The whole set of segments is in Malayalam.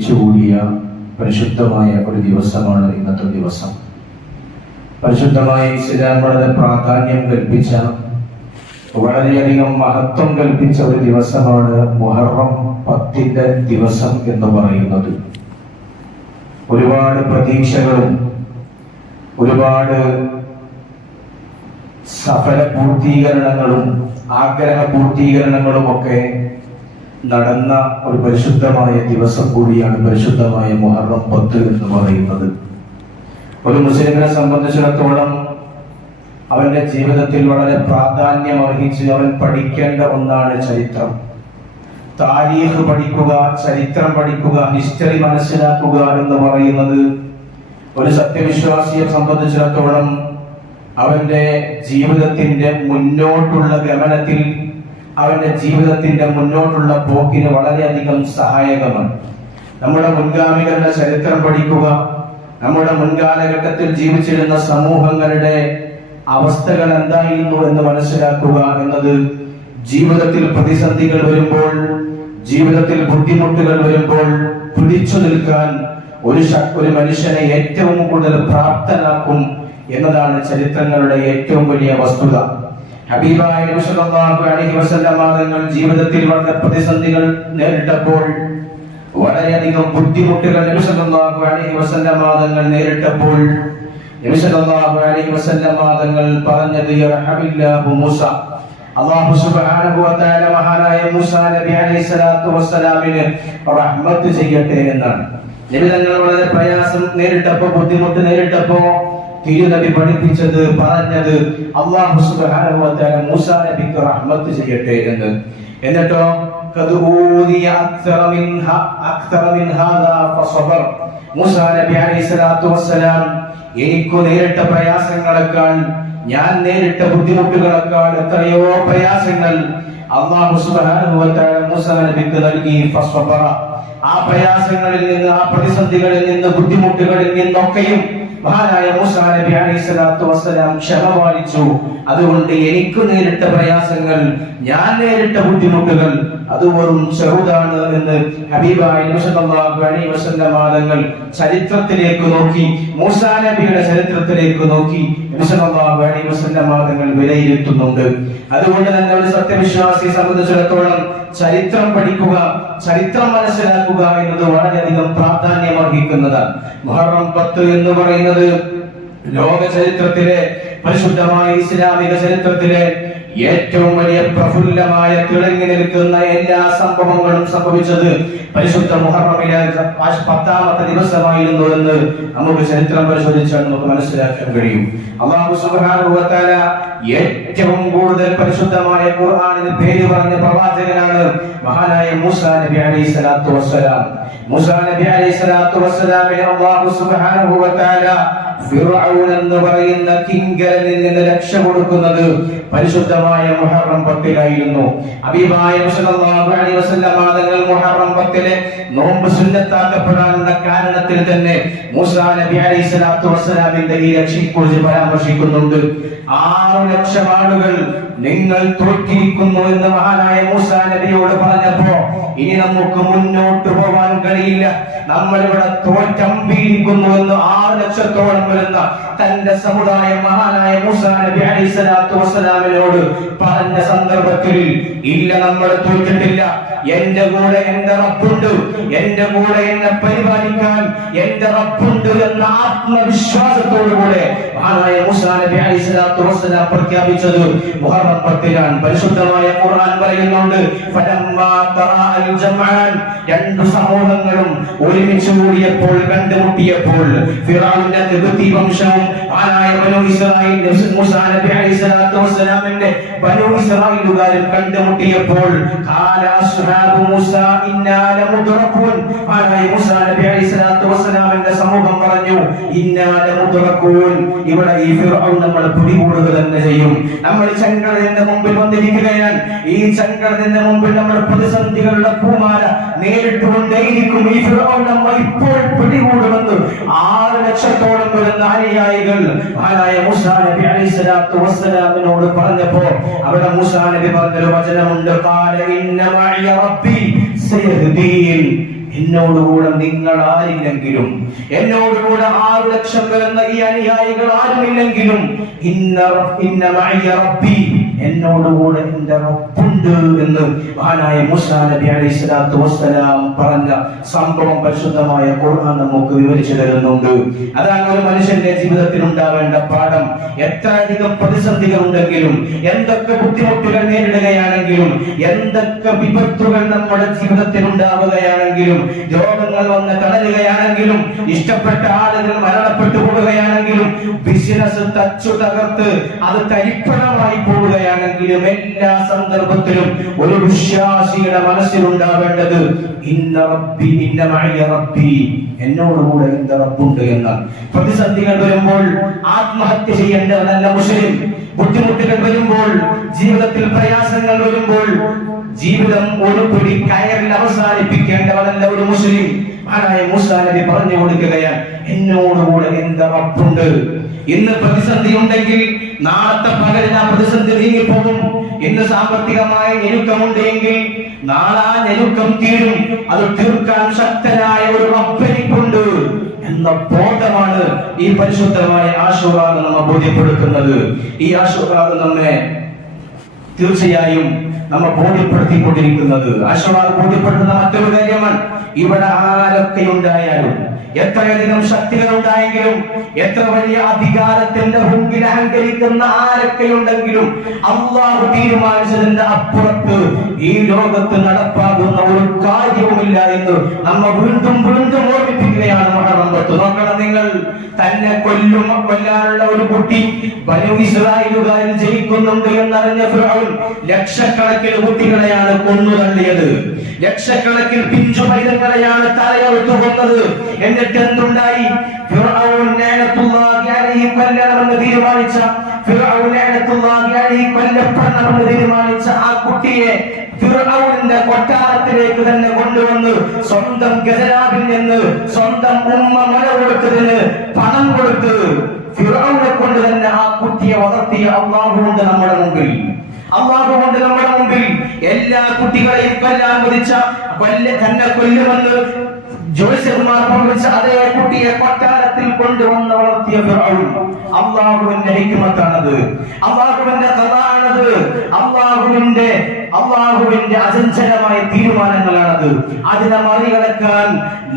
ഒരുമിച്ചുകൂടിയ പരിശുദ്ധമായ ഒരു ദിവസമാണ് ഇന്നത്തെ ദിവസം. പരിശുദ്ധമായ ഇസ്ലാം വളരെ പ്രാധാന്യം കൽപ്പിച്ച, വളരെയധികം മഹത്വം കൽപ്പിച്ച ഒരു ദിവസമാണ് മുഹറം 10 ദിവസം എന്ന് പറയുന്നത്. ഒരുപാട് പ്രതീക്ഷകളും ഒരുപാട് സഫല പൂർത്തീകരണങ്ങളും ആഗ്രഹ പൂർത്തീകരണങ്ങളും ഒക്കെ നടന്ന ഒരു പരിശുദ്ധമായ ദിവസം കൂടിയാണ് പരിശുദ്ധമായ മുഹറം 10 എന്ന് പറയുന്നത്. ഒരു മുസ്ലിമിനെ സംബന്ധിച്ചിടത്തോളം അവന്റെ ജീവിതത്തിൽ വളരെ പ്രാധാന്യം അർഹിച്ച് അവൻ പഠിക്കേണ്ട ഒന്നാണ് ചരിത്രം. താരീഖ് പഠിക്കുക, ചരിത്രം പഠിക്കുക, ഹിസ്റ്ററി മനസ്സിലാക്കുക എന്ന് പറയുന്നത് ഒരു സത്യവിശ്വാസിയെ സംബന്ധിച്ചിടത്തോളം അവന്റെ ജീവിതത്തിന്റെ മുന്നോട്ടുള്ള ഗമനത്തിൽ, അവന്റെ ജീവിതത്തിന്റെ മുന്നോട്ടുള്ള പോക്കിന് വളരെയധികം സഹായകമാണ്. നമ്മുടെ മുൻഗാമികളുടെ ചരിത്രം പഠിക്കുക, നമ്മുടെ മുൻകാലഘട്ടത്തിൽ ജീവിച്ചിരുന്ന സമൂഹങ്ങളുടെ അവസ്ഥകൾ എന്തായിരുന്നു എന്ന് മനസ്സിലാക്കുക എന്നത് ജീവിതത്തിൽ പ്രതിസന്ധികൾ വരുമ്പോൾ, ജീവിതത്തിൽ ബുദ്ധിമുട്ടുകൾ വരുമ്പോൾ പിടിച്ചു നിൽക്കാൻ ഒരു മനുഷ്യനെ ഏറ്റവും കൂടുതൽ പ്രാപ്തനാക്കും എന്നതാണ് ചരിത്രങ്ങളുടെ ഏറ്റവും വലിയ വസ്തുത. ഹബീബായ നബി സല്ലല്ലാഹു അലൈഹി വസല്ലം തങ്ങൾ ജീവിതത്തിൽ വളരെ പ്രതിസന്ധികൾ നേരിട്ടപ്പോൾ, വളരെയധികം ബുദ്ധിമുട്ടുകൾ നബി സല്ലല്ലാഹു അലൈഹി വസല്ലം തങ്ങൾ നേരിട്ടപ്പോൾ നബി സല്ലല്ലാഹു അലൈഹി വസല്ലം തങ്ങൾ പറഞ്ഞത് യർഹമില്ലാഹു മൂസ, അല്ലാഹു സുബ്ഹാനഹു വ തആല മഹാനായ മൂസ നബി അലൈഹി സ്വലാത്തു വസ്സലാമിന് റഹ്മത്ത് ചെയ്യട്ടെ എന്നാണ്. നബി തങ്ങൾ വളരെ പ്രയാസം നേരിട്ടപ്പോൾ, ബുദ്ധിമുട്ട് നേരിട്ടപ്പോൾ തിരുനബി പഠിപ്പിച്ചത്, പറഞ്ഞത് അല്ലാഹു സുബ്ഹാനഹു വ തആല മൂസ നബിക്ക് റഹ്മത്ത് ചെയ്യട്ടെ എന്ന്. എന്നിട്ടോ മൂസ നബി അലൈഹി സ്വലാത്തു വസ്സലാം എനിക്ക് നേരിട്ട പ്രയാസങ്ങളെക്കാൾ, ഞാൻ നേരിട്ട ബുദ്ധിമുട്ടുകളെക്കാൾ എത്രയോ പ്രയാസങ്ങൾ അല്ലാഹു സുബ്ഹാനഹു വ തആല മൂസ നബിക്ക് നൽകി. ഫസ്വബറ, ആ പ്രയാസങ്ങളിൽ നിന്ന്, ആ പ്രതിസന്ധികളിൽ നിന്ന്, ബുദ്ധിമുട്ടുകളിൽ നിന്നൊക്കെയും മഹാനായ മൂസാ നബി അലൈഹി സ്വലാത്തു വസ്സലാം ക്ഷമ പാലിച്ചു. അതുകൊണ്ട് എനിക്ക് നേരിട്ട പ്രയാസങ്ങൾ, ഞാൻ നേരിട്ട ബുദ്ധിമുട്ടുകൾ അത് വെറും ചെറുതാണ് എന്ന് ഹബീബായ നബി സല്ലല്ലാഹു അലൈഹി വസല്ലം തങ്ങൾ ചരിത്രത്തിലേക്ക് നോക്കി, മൂസാ നബിയുടെ ചരിത്രത്തിലേക്ക് നോക്കി നബി സല്ലല്ലാഹു അലൈഹി വസല്ലം തങ്ങൾ വിലയിരുത്തുന്നുണ്ട്. അതുകൊണ്ട് തന്നെ ഒരു സത്യവിശ്വാസിയെ സംബന്ധിച്ചിടത്തോളം ചരിത്രം പഠിക്കുക, ചരിത്രം മനസ്സിലാക്കുക എന്നത് വളരെയധികം പ്രാധാന്യം അർഹിക്കുന്നതാണ്. മുഹറം 10 എന്ന് പറയുന്നത് ലോക ചരിത്രത്തിലെ, പരിശുദ്ധമായ ഇസ്ലാമിക ചരിത്രത്തിലെ ഏറ്റവും വലിയ പ്രഫുല്ലമായ തിളങ്ങി നിൽക്കുന്ന എല്ലാ സംഭവങ്ങളും സംഭവിച്ചത് പരിശുദ്ധ മുഹറമിലെ 10ാമത്തെ ദിവസമായിരുന്നു എന്ന് നമുക്ക് ചരിത്രം പരിശോധിച്ചാൽ നമുക്ക് മനസ്സിലാക്കാൻ കഴിയും. അല്ലാഹു സുബ്ഹാനഹു വ തആല ഏറ്റവും കൂടുതൽ പരിശുദ്ധമായ ഖുർആനിന് പേര് പറഞ്ഞ പ്രവാചകനാണ് മഹാനായ മൂസാ നബി അലൈഹി സ്വലാത്തു വസ്സലാം. മൂസാ നബി അലൈഹി സ്വലാത്തു വസ്സലാമിനെ അല്ലാഹു സുബ്ഹാനഹു വ തആല ഫിർഔൻ എന്ന് പറയുന്ന കിങ്കരനിൽ നിന്ന് രക്ഷ കൊടുക്കുന്നത് പരിശുദ്ധമായ മുഹറം 10 ഹബീബായ സല്ലല്ലാഹു അലൈഹി വസല്ലം തങ്ങൾ മുഹറം 10 നോമ്പ് സുന്നത്താക്കപ്പെടാനുള്ള കാരണത്തിൽ തന്നെ മൂസാ നബി അലൈഹി സ്വലാത്തു വസ്സലാമിന്റെ ഈ രക്ഷയെക്കുറിച്ച് പരാമർശിക്കുന്നുണ്ട്. 6 ലക്ഷം ആളുകൾ നിങ്ങൾ തോറ്റിരിക്കുന്നു എന്ന് മഹാനായ മൂസാ നബിയോട് പറഞ്ഞപ്പോ, ഇനി നമുക്ക് മുന്നോട്ട് പോകാൻ കഴിയില്ല, നമ്മളിവിടെ തോറ്റമ്പിയിരിക്കുന്നു എന്ന് 6 ലക്ഷത്തോളം വരുന്ന തന്റെ സമുദായം മഹാനായ മൂസാ നബി അലൈഹി സ്വലാത്തു വസ്സലാമിനോട് പറഞ്ഞ സന്ദർഭത്തിൽ, ഇല്ല, നമ്മൾ തോറ്റിട്ടില്ല, എന്റെ കൂടെ എന്റെ റബ്ബുണ്ട്, എന്റെ കൂടെ എന്നെ പരിപാലിക്കാൻ എന്റെ റബ്ബുണ്ട് എന്ന ആത്മവിശ്വാസത്തോടുകൂടെ മഹാനായ മൂസാ നബി അലൈഹി സ്വലാത്തു വസ്സലാം പ്രഖ്യാപിച്ചത് മുഹറം 10 പരിശുദ്ധമായ ഖുർആൻ പറയുന്നുണ്ട്, ഫലമ്മാ തറാഅൽ ജംഅൻ, രണ്ട് സമൂഹങ്ങളും ഒരുമിച്ച് കൂടിയപ്പോൾ, കണ്ടുമുട്ടിയപ്പോൾ, ഫിറഔന്റെ തിബത്തി വംശവും ആനായ ബനൂ ഇസ്രായേൽ മൂസാ നബി അലൈഹി സ്വലാത്തു വസ്സലാമിന്റെ ബനൂ ഇസ്രായേലുകാരും കണ്ടുമുട്ടിയപ്പോൾ, ഖാല അസ്ഹാബു മൂസാ ഇന്നാ ലമുദ്റഖൂൻ, ആനായ മൂസാ നബി അലൈഹി സ്വലാത്തു വസ്സലാമിന്റെ സമൂഹം പറഞ്ഞു, ഇന്നാ ലമുദ്റഖൂൻ, ഇവിടെ ഈ ഫിറഔൻ നമ്മൾ പിടികൂടുക തന്നെ ചെയ്യും, നമ്മൾ ചങ്കടത്തിന്റെ മുമ്പിൽ വന്നിരിക്കുകയാണ്, ഈ ചങ്കടത്തിന്റെ മുമ്പിൽ നമ്മൾ പ്രതിസന്ധികളുടെ പൂമാല നേരിട്ടുകൊണ്ടേയിരിക്കും, ഈ ഫിറഔൻ നമ്മൾ ഇപ്പോൾ പിടികൂടുമെന്ന് 6 ലക്ഷത്തോളം വരുന്ന അനുയായികൾ മഹാനായ മൂസാ നബി അലൈഹി സ്വലാത്തു വസ്സലാമിനോട് പറഞ്ഞപ്പോ, അവിടെ മൂസാ നബി പറഞ്ഞൊരു വചനമുണ്ട്, ഖാല ഇന്ന മഅയ റബ്ബി സയഹ്ദീൻ, എന്നോടുകൂടെ നിങ്ങൾ ആരില്ലെങ്കിലും, എന്നോടുകൂടെ 6 ലക്ഷം വരുന്ന ഈ അനുയായികൾ ആരുമില്ലെങ്കിലും, ഇന്ന മഅയ റബ്ബി, എന്നോടുകൂടെ എന്റെ റബ്ബുണ്ട് എന്ന് മഹാനായ മൂസാ നബി അലൈഹിസ്സലാത്തു വസ്സലാം പറഞ്ഞ സംഭവം പരിശുദ്ധമായ ഖുർആൻ നമുക്ക് വിവരിച്ചു തരുന്നുണ്ട്. അതാണ് ഒരു മനുഷ്യന്റെ ജീവിതത്തിൽ ഉണ്ടാവേണ്ട പാഠം. എത്രയധികം പ്രതിസന്ധികൾ ഉണ്ടെങ്കിലും, എന്തൊക്കെ ബുദ്ധിമുട്ടുകൾ നേരിടുകയാണെങ്കിലും, എന്തൊക്കെ വിപത്തുകൾ നമ്മുടെ ജീവിതത്തിൽ ഉണ്ടാവുകയാണെങ്കിലും, രോഗങ്ങൾ വന്ന് തളരുകയാണെങ്കിലും, ഇഷ്ടപ്പെട്ട ആളുകൾ മരണപ്പെട്ടു പോവുകയാണെങ്കിലും, ബിസിനസ് തച്ചു തകർത്ത് അത് തരിപ്പണമായി പോവുകയാണെങ്കിലും, എല്ലാ സന്ദർഭത്തിലും ഒരു വിശ്വാസിയുടെ മനസ്സിലുണ്ടാവേണ്ടത് ഇന്ന റബ്ബി ഇന്ന മഅയ റബ്ബി, എന്നോടുകൂടെ എന്റെ റബ്ബുണ്ട് എന്നാണ്. പ്രതിസന്ധികൾ വരുമ്പോൾ ആത്മഹത്യ ചെയ്യേണ്ടവനല്ല മുസ്ലിം. ബുദ്ധിമുട്ടുകൾ വരുമ്പോൾ, ജീവിതത്തിൽ പ്രയാസങ്ങൾ വരുമ്പോൾ, ജീവിതം ഒരു പിടി കയറിൽ അവസാനിപ്പിക്കേണ്ടവനല്ല ഒരു മുസ്ലിം. മഹാനായ മൂസാ നബി പറഞ്ഞു കൊടുക്കുകയാണ്, എന്നോടുകൂടെ എന്റെ റബ്ബുണ്ട്. ഇന്ന് പ്രതിസന്ധി ഉണ്ടെങ്കിൽ നാളത്തെ പകലിന് ആ പ്രതിസന്ധി നീങ്ങിപ്പോകും. ഇന്ന് സാമ്പത്തികമായ ഞെരുക്കമുണ്ടെങ്കിൽ നാളെ ആ ഞെരുക്കം തീരും. അത് തീർക്കാൻ ശക്തനായ ഒരു റബ്ബെനിക്കുണ്ട് എന്ന ബോധമാണ് ഈ പരിശുദ്ധമായ ആശുറാ നമ്മെ ബോധ്യപ്പെടുത്തുന്നത്. ഈ ആശുറാ നമ്മെ തീർച്ചയായും നമ്മെ ബോധ്യപ്പെടുത്തിക്കൊണ്ടിരിക്കുന്നത്. ആശുറാ ബോധ്യപ്പെടുത്തുന്ന മറ്റൊരു കാര്യമാണ്, ഇവിടെ ആരൊക്കെ ഉണ്ടായാലും, എത്രയധികം ശക്തികൾ ഉണ്ടായെങ്കിലും, എത്ര വലിയ അധികാരത്തിന്റെ മുമ്പിൽ അഹങ്കരിക്കുന്ന ആരൊക്കെയുണ്ടെങ്കിലും, അള്ളാഹു തീരുമാനിച്ചതിന്റെ അപ്പുറത്ത് ഈ ലോകത്ത് നടപ്പാകുന്ന ഒരു കാര്യവുമില്ല എന്ന് നമ്മ വീണ്ടും വീണ്ടും ഓർമ്മിപ്പിക്കുകയാണ് മുഹറം 10. നോക്കണം നിങ്ങൾ, തന്നെ കൊല്ലാനുള്ള ഒരു കുട്ടി ബനൂ ഇസ്രായേലുകാരിൽ ജയിക്കുന്നുണ്ട് എന്നറിഞ്ഞ ഫിർഔൻ ലക്ഷക്കണക്കിന് കുട്ടികളെയാണ് കൊന്നു തള്ളിയത്. ലക്ഷക്കണക്കിന് പിഞ്ചു പൈതങ്ങളെയാണ് തലയെടുത്തു കൊന്നത്. എന്നിട്ട് എന്തുണ്ടായി? ഫിർഔൻ ലഅനത്തുല്ലാഹി അലൈഹി കൊല്ലണമെന്ന് തീരുമാനിച്ച, ഫിർഔൻ ലഅനത്തുല്ലാഹി അലൈഹി കൊല്ലപ്പെടണമെന്ന് തീരുമാനിച്ച ആ കുട്ടിയെ ഫിർഔന്റെ കൊട്ടാരത്തിലേക്ക് തന്നെ കൊണ്ടുവന്ന് സ്വന്തം ഖജനാവിൽ നിന്ന് സ്വന്തം ഉമ്മ മല കൊടുത്തതിന് പണം കൊടുത്ത് ഫിർഔനെ കൊണ്ട് തന്നെ ആ കുട്ടിയെ വളർത്തിയ അല്ലാഹുവുണ്ട് നമ്മുടെ മുമ്പിൽ. അല്ലാഹുവുണ്ട് നമ്മുടെ മുമ്പിൽ. എല്ലാ കുട്ടികളെയും കൊല്ലാൻ വിധിച്ച, തന്നെ കൊല്ലുമെന്ന് ജോത്സ്യന്മാർ പറഞ്ഞ അതേ കുട്ടിയെ കൊട്ടാരത്തിൽ കൊണ്ടുവന്ന് വളർത്തിയ ഫിർഔൻ അല്ലാഹുവിന്റെ ഹിക്മത്താണത്, അല്ലാഹുവിന്റെ ഖദാആണത്, അല്ലാഹുവിന്റെ അചഞ്ചലമായ തീരുമാനങ്ങളാണത്. അതിനെ മറികടക്കാൻ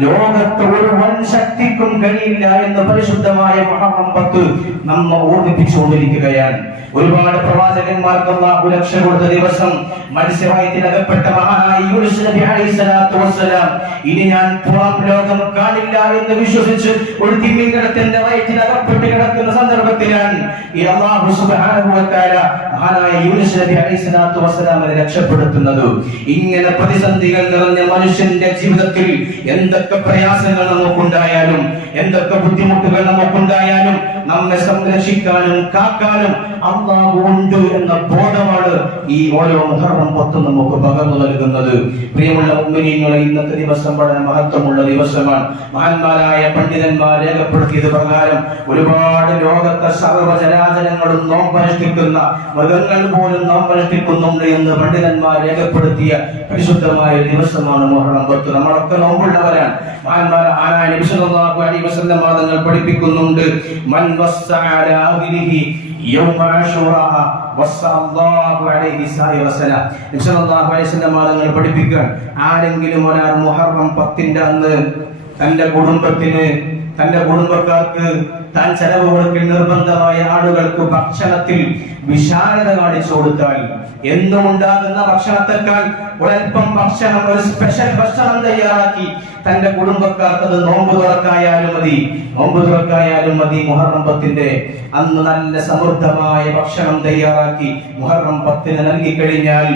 ലോകത്ത് ഒരു വൻ ശക്തിക്കും കഴിയില്ല എന്ന് പരിശുദ്ധമായ മുഹറം 10 നമ്മെ ഓർമ്മിപ്പിച്ചുകൊണ്ടിരിക്കുകയാണ്. ഒരുപാട് പ്രവാചകന്മാർക്ക് അല്ലാഹു രക്ഷ കൊടുത്ത ദിവസം, മത്സ്യവയറ്റിൽ അകപ്പെട്ട മഹാനായ യൂനുസ് നബി അലൈഹിസ്സലാത്തു വസ്സലാം ഇനി ഞാൻ പുറം ലോകം കാണില്ല എന്ന് വിശ്വസിച്ച് ഒരു തിമിംഗലത്തിന്റെ വയറ്റിൽ അകപ്പെട്ട് കിടക്കുന്ന സന്ദർഭത്തിലാണ് ഈ അല്ലാഹു സുബ്ഹാനഹു വ തആല മഹാനായ യൂനുസ് നബി അലൈഹിസ്സലാത്തു വസ്സലാമിനെ രക്ഷപ്പെടുത്തുന്നത്. ഇങ്ങനെ പ്രതിസന്ധികൾ നിറഞ്ഞ മനുഷ്യന്റെ ജീവിതത്തിൽ എന്തൊക്കെ പ്രയാസങ്ങൾ നമുക്കുണ്ടായാലും, എന്തൊക്കെ ബുദ്ധിമുട്ടുകൾ നമുക്കുണ്ടായാലും, നമ്മെ സംരക്ഷിക്കാനും കാക്കാനും അല്ലാഹു ഉണ്ട് എന്ന ബോധമാണ് ഈ ഓരോ മുഹറം 10 നമുക്ക് പകർന്നു നൽകുന്നത്. പ്രിയമുള്ള മുഅ്മിനീങ്ങളെ, ഇന്നത്തെ ദിവസം വളരെ മഹത്വമുള്ള ദിവസമാണ്. മഹാന്മാരായ പണ്ഡിതന്മാർ രേഖപ്പെടുത്തിയത് പ്രകാരം ഒരുപാട് ലോകത്തെ സർവ്വചരാചരങ്ങളും നോമ്പനുഷ്ഠിക്കുന്ന, മൃഗങ്ങൾ പോലും നോമ്പനുഷ്ഠിക്കുന്നുണ്ട് എന്ന് പണ്ഡിതന്മാർ രേഖപ്പെടുത്തിയ പരിശുദ്ധമായ ദിവസമാണ് മുഹറം 10. നമ്മളൊക്കെ നോമ്പുള്ളവരാണ്. മഹാന്മാർ ആനായ നബി സല്ലല്ലാഹു അലൈഹി വസല്ലം തങ്ങൾ പഠിപ്പിക്കുന്നുണ്ട്, മൻ വസ്സഅല അഹ്ലിഹി യൗമ അശൂറാ വസ്സല്ലാഹു അലൈഹി സല്ലല്ലാഹു അലൈഹി വസല്ലം തങ്ങൾ പഠിപ്പിക്കാൻ, ആരെങ്കിലും ഒരാൾ മുഹറം 10ന്റെ അന്ന് തന്റെ കുടുംബത്തിന്, തന്റെ കുടുംബക്കാർക്ക് താൻ ചെലവ് കൊടുക്കൽ നിർബന്ധമായ ആളുകൾക്ക് ഭക്ഷണത്തിൽ വിശാലത കാണിച്ചു കൊടുത്താൽ, എന്നും ഉണ്ടാകുന്ന ഭക്ഷണത്തെക്കാൾ ഒരൽപ്പം ഭക്ഷണം, ഒരു സ്പെഷ്യൽ ഭക്ഷണം തയ്യാറാക്കി തന്റെ കുടുംബക്കാർക്ക്, അത് നോമ്പ് തുറക്കായാലും മതി, മുഹറം 10ന്റെ അന്ന് നല്ല സമൃദ്ധമായ ഭക്ഷണം തയ്യാറാക്കി മുഹറം 10ന് നൽകി കഴിഞ്ഞാൽ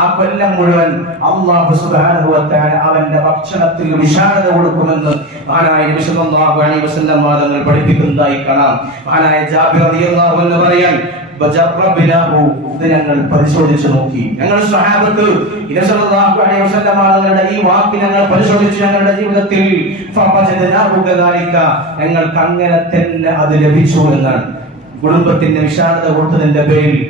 ആ കൊല്ലം മുഴുവൻ അല്ലാഹു സുബ്ഹാനഹു വ തആല അവന്റെ ഭക്ഷണത്തിൽ വിശാലത കൊടുക്കുമെന്ന് മഹാനായ നബി സല്ലല്ലാഹു അലൈഹി വസല്ലം തങ്ങൾ പഠിപ്പിക്കുന്നതായി കാണാം. മഹാനായ ജാബിർ റളിയല്ലാഹു അൻഹു പറയാൻ, ഞങ്ങൾ പരിശോധിച്ചു നോക്കി, ഞങ്ങൾ സ്വഹാബത്ത് നബി സല്ലല്ലാഹു അലൈഹി വസല്ലം തങ്ങളുടെ ഈ വാക്ക് ഞങ്ങൾ പരിശോധിച്ചു ഞങ്ങളുടെ ജീവിതത്തിൽ, ഞങ്ങൾക്ക് അങ്ങനെ തന്നെ അത് ലഭിച്ചു എന്നാണ്. കുടുംബത്തിന്റെ വിശാലത കൊടുത്തതിന്റെ പേരിൽ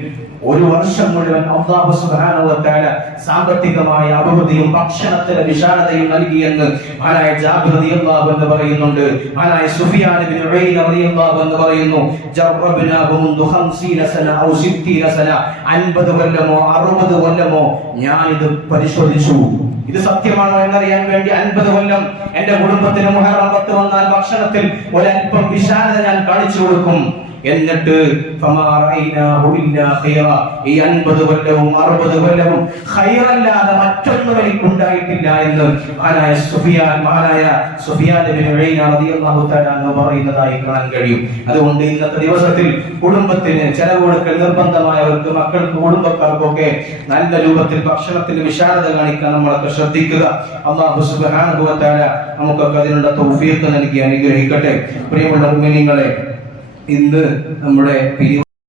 ഒരു വർഷം മുഴുവൻ അല്ലാഹു സുബ്ഹാനഹു വ തആല സാമ്പത്തികമായ അഭിവൃദ്ധിയും ഭക്ഷണത്തിലെ വിശാലതയും നൽകിയെന്ന് മഹാനായ ജാബിർ റളിയല്ലാഹു അൻഹു പറയുന്നുണ്ട്. മഹാനായ സുഫിയാൻ ഇബ്നു ഉയൈന റളിയല്ലാഹു അൻഹു പറയുന്നു, ജറബ്നാഹു മുൻദു 50 സന ഔ 60 സന, 50 കൊല്ലമോ 60 കൊല്ലമോ ഞാൻ ഇത് പരിശോധിച്ചു. ഇത് സത്യമാണോ എന്നറിയാൻ വേണ്ടി 50 കൊല്ലം എന്റെ കുടുംബത്തിന് മുഹറം 10 വന്നാൽ ഭക്ഷണത്തിൽ ഒരല്പം വിശാലത ഞാൻ കാണിച്ചു കൊടുക്കും. എന്നിട്ട് ഈ 50 കൊല്ലവും 60 കൊല്ലവും ഖൈറല്ലാതെ മറ്റൊന്നും എനിക്കുണ്ടായിട്ടില്ല എന്ന് മഹാനായ സുഫിയാൻ ഇബ്നു ഉയൈന റളിയല്ലാഹു തആല അൻഹു പറയുന്നതായി കാണാൻ കഴിയും. അതുകൊണ്ട് ഇന്നത്തെ ദിവസത്തിൽ കുടുംബത്തിന് ചെലവ് കൊടുക്കൽ നിർബന്ധമായവർക്ക്, മക്കൾക്ക്, കുടുംബക്കാർക്കൊക്കെ നല്ല രൂപത്തിൽ ഭക്ഷണത്തിന്റെ വിശാലത കാണിക്കാൻ നമ്മളൊക്കെ ശ്രദ്ധിക്കുക. അല്ലാഹു സുബ്ഹാനഹു വ തആല നമുക്കൊക്കെ അതിനുള്ള തൗഫീഖ് നൽകി അനുഗ്രഹിക്കട്ടെ. പ്രിയമുള്ള മുഅ്മിനീങ്ങളെ, ഇന്ന് നമ്മുടെ